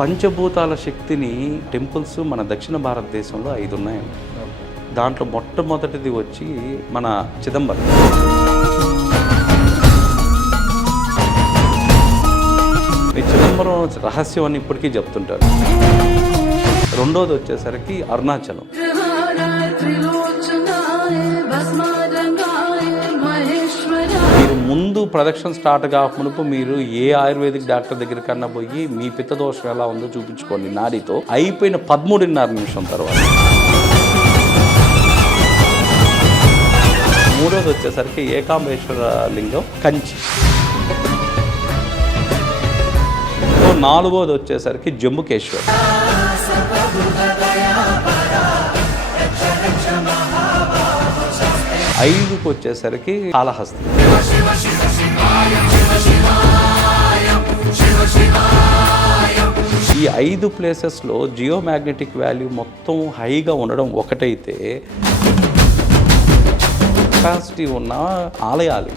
పంచభూతాల శక్తిని టెంపుల్స్ మన దక్షిణ భారతదేశంలో 5 ఉన్నాయండి. దాంట్లో మొట్టమొదటిది వచ్చి మన చిదంబరం. ఈ చిదంబరం రహస్యం అని ఇప్పటికీ చెప్తుంటారు. రెండోది వచ్చేసరికి అరుణాచలం. మీరు ముందు ప్రొడక్షన్ స్టార్ట్ కాకమునుపు మీరు ఏ ఆయుర్వేదిక్ డాక్టర్ దగ్గరికన్నా పోయి మీ పిత్తదోషం ఎలా ఉందో చూపించుకోండి నాడితో. అయిపోయిన 13.5 నిమిషం తర్వాత మూడోది వచ్చేసరికి ఏకాంబేశ్వర లింగం కంచి. నాలుగోది వచ్చేసరికి జంబుకేశ్వర్. ఐదుకి వచ్చేసరికి కాళహస్తి. ఈ 5 ప్లేసెస్లో జియోమాగ్నెటిక్ వాల్యూ మొత్తం హైగా ఉండడం ఒకటైతే కెపాసిటీ ఉన్న ఆలయాలు